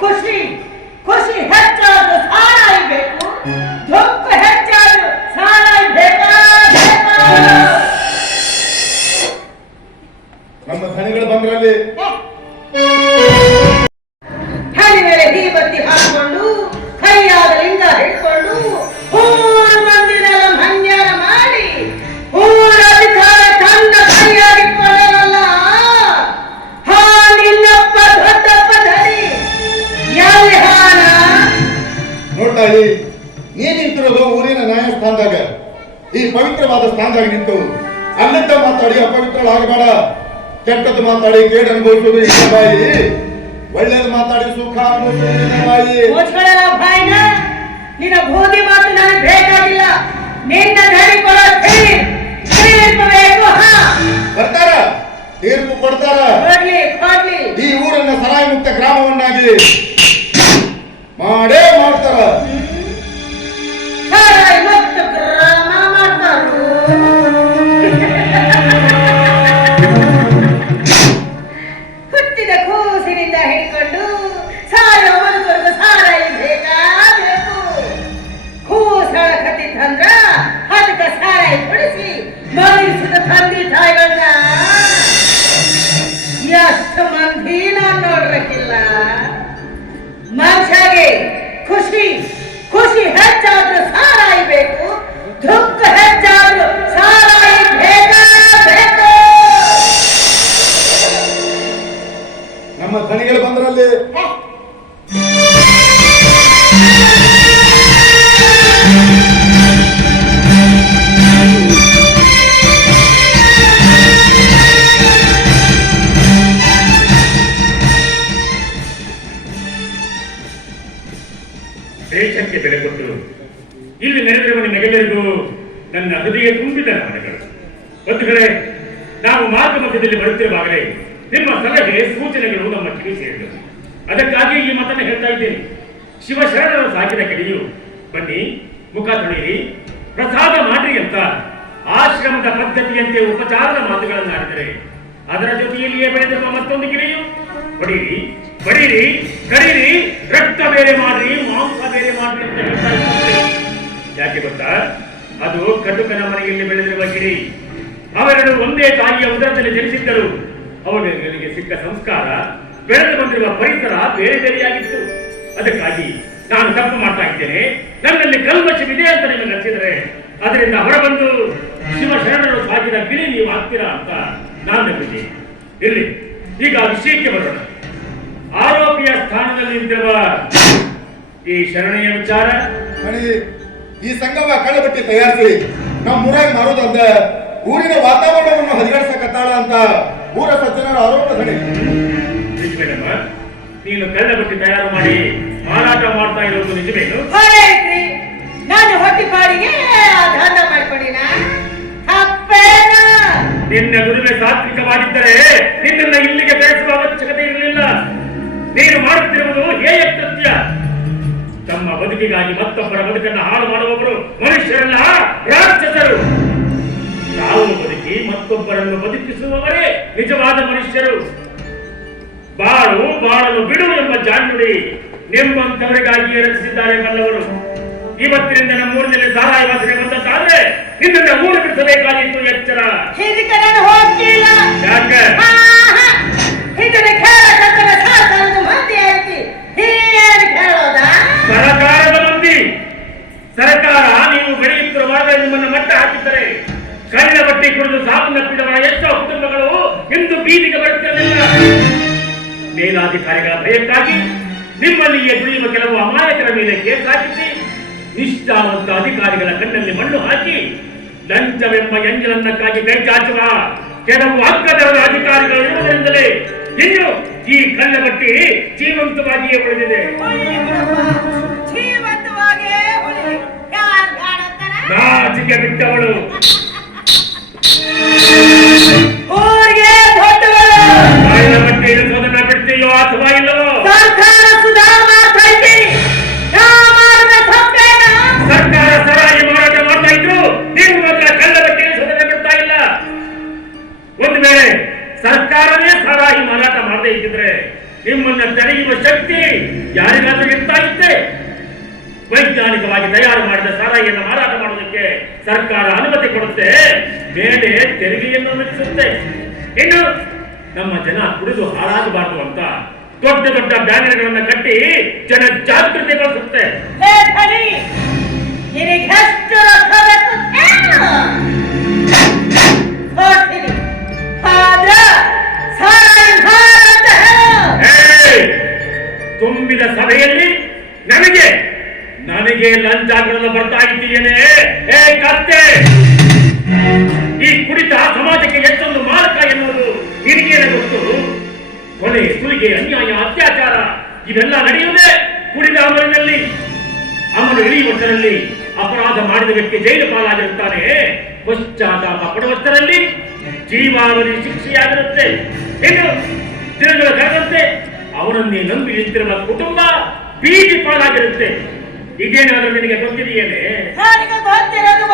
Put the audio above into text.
ಖುಷಿ ಖುಷಿ ಹೆಚ್ಚಾದ್ರೂ ಸಾರಾಯಿ ಬೇಕು ದುಃಖ ಹೆಚ್ಚಾದ್ರು ಸಾರಾಯಿ ಬೇಕಾ? ನಮ್ಮ ಧನಿಗಳು ಬಂದ್ರಲ್ಲಿ ನಿಂತಿರೋದು ಊರಿನ ನ್ಯಾಯಸ್ಥಾನದಾಗ ಈ ಪವಿತ್ರವಾದ ಸ್ಥಾನದಾಗ ನಿಂತು ಅಲ್ಲಿದ್ದ ಮಾತಾಡಿ ಅಪವಿತ್ರಳಾಗಬೇಡ ಕೆಟ್ಟದ್ದು ಮಾತಾಡಿ ಕೇಡು ಅನುಭವಿಸುವುದು ಇಲ್ಲ ಬಾಯಿ ಒಳ್ಳೇದು ಮಾತಾಡಿ ಸುಖ ಅನುಭವಿಸುವುದು ನಿನ್ನ ಬಾಯಿ ಮುಚ್ಕೊಳ್ಳಲ್ಲ ಬಾಯಿನ ನಿನ್ನ ಬೂದಿ ಮಾತು ನಾನು ಬೇಕಾಗಿಲ್ಲ. ನಿನ್ನ ತೀರ್ಪು ಬೇಕು ಬರ್ತಾರ? ತೀರ್ಪು ಕೊಡ್ತಾರ? ಈ ಊರನ್ನ ಸರಾಯಿ ಮುಕ್ತ ಗ್ರಾಮವನ್ನಾಗಿ ಮಾಡೇ. ನಾನ್ ನೋಡ್ಬೇಕಿಲ್ಲ ಮನುಷ್ಯಗೆ ಖುಷಿ ಖುಷಿ ಹೆಚ್ಚಾದ್ರೂ ಸಾರಾಯಿ ಬೇಕು ದೇಶಕ್ಕೆ ಬೆಲೆ ಕೊಟ್ಟು ಇಲ್ಲಿ ನೆರೆದಿರುವ ನಿಮಗೆಲ್ಲರಿಗೂ ನನ್ನ ಹೃದಯ ತುಂಬಿದ ನಮನಗಳು ಬಂಧುಗಳೇ, ನಾವು ಮಾರ್ಗ ಮಧ್ಯದಲ್ಲಿ ಬರುತ್ತಿರುವಾಗಲೇ ನಿಮ್ಮ ಸಲಹೆ, ಸೂಚನೆಗಳು ನಮ್ಮ ಕಿವಿ ಸೇರಿದವು. ಅದಕ್ಕಾಗಿ ಈ ಮಾತನ್ನು ಹೇಳ್ತಾ ಇದ್ದೇನೆ. ಶಿವಶರಣರ ಸಾಕಿದ ಕಡೆಯು ಬನ್ನಿ, ಮುಖ ತೊಳೆಯಿರಿ. ಪ್ರಸಾದ ಮಾಡ್ರಿ ಅಂತ ಆಶ್ರಮದ ಪದ್ಧತಿಯಂತೆ ಉಪಚಾರದ ಮಾತುಗಳನ್ನು ಆಡಿದರೆ ಅದರ ಜೊತೆಯಲ್ಲಿಯೇ ಬೆಳೆದಿರುವ ಮತ್ತೊಂದು ಗಿಳಿಯು ಹೊಡೀರಿ ಬಡೀರಿ ಕರೀರಿ, ರಕ್ತ ಬೇರೆ ಮಾಡ್ರಿ, ಮಾಂಸ ಬೇರೆ ಮಾಡ್ರಿ ಅಂತ. ಯಾಕೆ ಗೊತ್ತಾ? ಅದು ಕಟುಕನ ಮನೆಯಲ್ಲಿ ಬೆಳೆದಿರುವ ಗಿರಿ ಅವೆರಡು ಒಂದೇ ತಾಯಿಯ ಉದರದಲ್ಲಿ ಜನಿಸಿದ್ದರು. ಅವರಿಗೆ ಸಿಕ್ಕ ಸಂಸ್ಕಾರ ಬೆಳೆದು ಬಂದಿರುವ ಪರಿಸರ ಬೇರೆ ಬೇರೆಯಾಗಿತ್ತು. ಅದಕ್ಕಾಗಿ ನಾನು ತಪ್ಪು ಮಾಡ್ತಾ ಇದ್ದೇನೆ. ನನ್ನಲ್ಲಿ ಕಲ್ಮಶವಿದೆ ಅಂತ ನಿಮಗೆ ಅನಿಸಿದರೆ ಅದರಿಂದ ಹೊರಬಂದು ಶಿವಶರಣರು ಸಾಗಿದ ಗಿಳಿ ನೀವು ಆಗ್ತೀರಾ ಅಂತ ನಾನು ನಂಬಿದ್ದೀನಿ. ಇರಲಿ, ಈಗ ವಿಷಯಕ್ಕೆ ಬರೋಣ. ಆರೋಪಿಯ ಸ್ಥಾನದಲ್ಲಿ ನಿಂತಿರುವ ಈ ಶರಣೆಯ ವಿಚಾರ. ಈ ಸಂಘವ ಕಳ್ಳಬಟ್ಟಿ ತಯಾರಿಸಿ. ನಮ್ಮ ಊರಾಗಿ ಮಾರೋದಂದ ಊರಿನ ವಾತಾವರಣವನ್ನು ಹದಿಗಡಿಸಕತ್ತಾಳ ಅಂತ ಊರ ಸಜ್ಜನರ ಆರೋಪ ನಿಜವೇನಮ್ಮ ನೀನು ಕಳ್ಳಬಟ್ಟಿ ತಯಾರು ಮಾಡಿ ಮಾರಾಟ ಮಾಡ್ತಾ ಇರೋದು ನಿಜವೇನು ನಾನು ಹೊಟ್ಟಿ ಪಾಡಿಗೆ ಮಾಡ್ಕೊಂಡಿನ. ತಪ್ಪೇನ? ನಿನ್ನ ದುಡಿಮೆ ಸಾತ್ವಿಕವಾಗಿದ್ದರೆ ನಿನ್ನ ಇಲ್ಲಿಗೆ ಬೆಳೆಸುವ ಅವಶ್ಯಕತೆ ಇರಲಿಲ್ಲ. ನೀನು ಮಾಡುತ್ತಿರುವುದು ಹೇಯ ಕೃತ್ಯ ತಮ್ಮ ಬದುಕಿಗಾಗಿ ಮತ್ತೊಬ್ಬರ ಬದುಕನ್ನು ಹಾಳು ಮಾಡುವವರು ಮನುಷ್ಯರಲ್ಲ ರಾಕ್ಷಸರು. ತಾವು ಬದುಕಿ ಮತ್ತೊಬ್ಬರನ್ನು ಬದುಕಿಸುವವರೇ ನಿಜವಾದ ಮನುಷ್ಯರು. ಬಾಳು ಬಾಳಲು ಬಿಡು ಎಂಬ ಜಾಣ್ನುಡಿ ನಿಮ್ಮಂತವರಿಗಾಗಿಯೇ ರಚಿಸಿದ್ದಾರೆ ಬಲ್ಲವರು ಇವತ್ತಿನಿಂದ ನಮ್ಮೂರಿನಲ್ಲಿ ಸಾರಾಯ ವಾಸನೆ ಬಂದಂತಾದ್ರೆ ನಿನ್ನನ್ನ ಊರು ಬಿಡಿಸಬೇಕಾಗಿತ್ತು ಎಚ್ಚರ. ಯಾಕೆ? ಬಟ್ಟಿ ಕುಡಿದು ಸಾವನ್ನಪ್ಪಿದವರ ಎಷ್ಟೋ ಕುಟುಂಬಗಳು ಇಂದು ಬೀದಿಗೆ ಬರುತ್ತಿರಲಿಲ್ಲ. ಮೇಲಾಧಿಕಾರಿಗಳ ಭಯಕ್ಕಾಗಿ ನಿಮ್ಮಲ್ಲಿಯೇ ದುಡಿಯುವ ಕೆಲವು ಅಮಾಯಕರ ಮೇಲೆ ಕೇಸ್ ಹಾಕಿಸಿ ನಿಷ್ಠಾವಂತ ಅಧಿಕಾರಿಗಳ ಕಣ್ಣಲ್ಲಿ ಮಣ್ಣು ಹಾಕಿ ಲಂಚವೆಂಬ ಎಂಜಲನ್ನಕ್ಕಾಗಿ ಕೈ ಚಾಚುವ ಕೆಲವು ಅಕ್ಕದವರ ಅಧಿಕಾರಿಗಳು ಇರುವುದರಿಂದಲೇ ಇನ್ನು ಈ ಕಳ್ಳಬಟ್ಟಿ ಜೀವಂತವಾಗಿಯೇ ಉಳಿದಿದೆ. ಬಿಟ್ಟವಳು. ಯಾರಿಗಾದ್ರೂ ಇರ್ತಾ ವೈಜ್ಞಾನಿಕವಾಗಿ ತಯಾರು ಮಾಡಿದ ಸಾರಾಯಿಯನ್ನು ಮಾರಾಟ ಮಾಡುವುದಕ್ಕೆ ಸರ್ಕಾರ ಅನುಮತಿ ಕೊಡುತ್ತೆ. ಮೇಲೆ ತೆರಿಗೆಯನ್ನು ವಿಧಿಸುತ್ತೆ ಇನ್ನು ನಮ್ಮ ಜನ ಕುಡಿದು ಹಾಳಾಗಬಾರದು ಅಂತ ದೊಡ್ಡ ದೊಡ್ಡ ಬ್ಯಾನರ್ಗಳನ್ನ ಕಟ್ಟಿ ಜನ ಜಾಗೃತಿಗೊಳಿಸುತ್ತೆ ನಿನಗೆಷ್ಟು ರೊಕ್ಕ ಬೇಕು? ತುಂಬಿದ ಸಭೆಯಲ್ಲಿ ನನಗೆ ನನಗೆ ಲಂಚಾಗಳನ್ನು ಬರ್ತಾ ಇದ್ದೀಯೇನೆ? ಏ ಕತ್ತೆ! ಈ ಕುಡಿತ ಸಮಾಜಕ್ಕೆ ಎಷ್ಟೊಂದು ಮಾರಕ ಎನ್ನುವುದು ನಿನಗೇನೆ ಗೊತ್ತು. ಕೊಲೆ, ಸುಲಿಗೆ, ಅನ್ಯಾಯ, ಅತ್ಯಾಚಾರ, ಇವೆಲ್ಲ ನಡೆಯುವುದೇ ಕುಡಿದ ಅಮಲಿನಲ್ಲಿ. ಅವನು ಇಳಿಯುವಷ್ಟರಲ್ಲಿ ಅಪರಾಧ ಮಾಡಿದ ವ್ಯಕ್ತಿ ಜೈಲು ಪಾಲಾಗಿರುತ್ತಾನೆ. ಪಶ್ಚಾತ್ತಾಪ ಪಡುವಷ್ಟರಲ್ಲಿ ಜೀವಾವಧಿ ಶಿಕ್ಷೆಯಾಗಿರುತ್ತೆ. ಇನ್ನು ದಿನಗಳು ಕಳೆದಂತೆ ಅವರನ್ನೇ ನಂಬಿ ನಿಂತಿರುವ ಕುಟುಂಬ ಬೀದಿ ಪಾಲಾಗಿರುತ್ತೆ. ಇದೇನಾದ್ರೂ ನಿನಗೆ ಗೊತ್ತಿದೆಯೇ? ಗೊತ್ತಿರೋದು